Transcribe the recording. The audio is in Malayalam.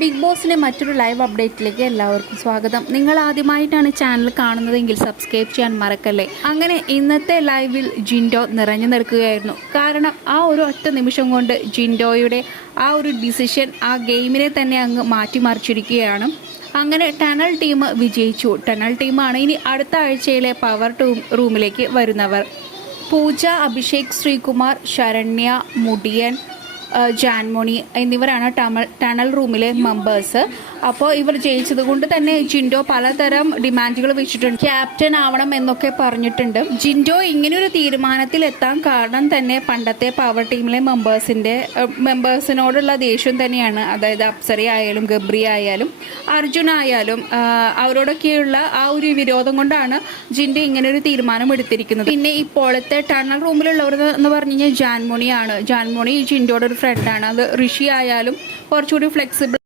ബിഗ് ബോസിൻ്റെ മറ്റൊരു ലൈവ് അപ്ഡേറ്റിലേക്ക് എല്ലാവർക്കും സ്വാഗതം. നിങ്ങൾ ആദ്യമായിട്ടാണ് ചാനൽ കാണുന്നതെങ്കിൽ സബ്സ്ക്രൈബ് ചെയ്യാൻ മറക്കല്ലേ. അങ്ങനെ ഇന്നത്തെ ലൈവിൽ ജിൻഡോ നിറഞ്ഞു നിൽക്കുകയായിരുന്നു. കാരണം ആ ഒരു ഒറ്റ നിമിഷം കൊണ്ട് ജിൻഡോയുടെ ആ ഒരു ഡിസിഷൻ ആ ഗെയിമിനെ തന്നെ അങ്ങ് മാറ്റിമറിച്ചിരിക്കുകയാണ്. അങ്ങനെ ടണൽ ടീം വിജയിച്ചു. ടണൽ ടീമാണ് ഇനി അടുത്ത ആഴ്ചയിലെ പവർ റൂമിലേക്ക് വരുന്നവർ. പൂജ, അഭിഷേക്, ശ്രീകുമാർ, ശരണ്യ, മുടിയൻ, ജാൻമോണി എന്നിവരാണ് ടണൽ റൂമിലെ മെമ്പേഴ്സ്. അപ്പോൾ ഇവർ ജയിച്ചത് കൊണ്ട് തന്നെ ജിൻഡോ പലതരം ഡിമാൻഡുകൾ വെച്ചിട്ടുണ്ട്. ക്യാപ്റ്റൻ ആവണം എന്നൊക്കെ പറഞ്ഞിട്ടുണ്ട്. ജിൻഡോ ഇങ്ങനൊരു തീരുമാനത്തിൽ എത്താൻ കാരണം തന്നെ പണ്ടത്തെ പവർ ടീമിലെ മെമ്പേഴ്സിനോടുള്ള ദേഷ്യം തന്നെയാണ്. അതായത് അപ്സര ആയാലും ഗബ്രി ആയാലും അർജുൻ ആയാലും അവരോടൊക്കെയുള്ള ആ ഒരു വിരോധം കൊണ്ടാണ് ജിൻഡോ ഇങ്ങനൊരു തീരുമാനം എടുത്തിരിക്കുന്നത്. പിന്നെ ഇപ്പോഴത്തെ ടണൽ റൂമിലുള്ളവർ എന്ന് പറഞ്ഞു കഴിഞ്ഞാൽ ജാൻമോണിയാണ്. ജാൻമോണി ജിൻഡോയുടെ ഒരു ഫ്രണ്ടാണ്. അത് ഋഷി ആയാലും കുറച്ചുകൂടി ഫ്ലെക്സിബിൾ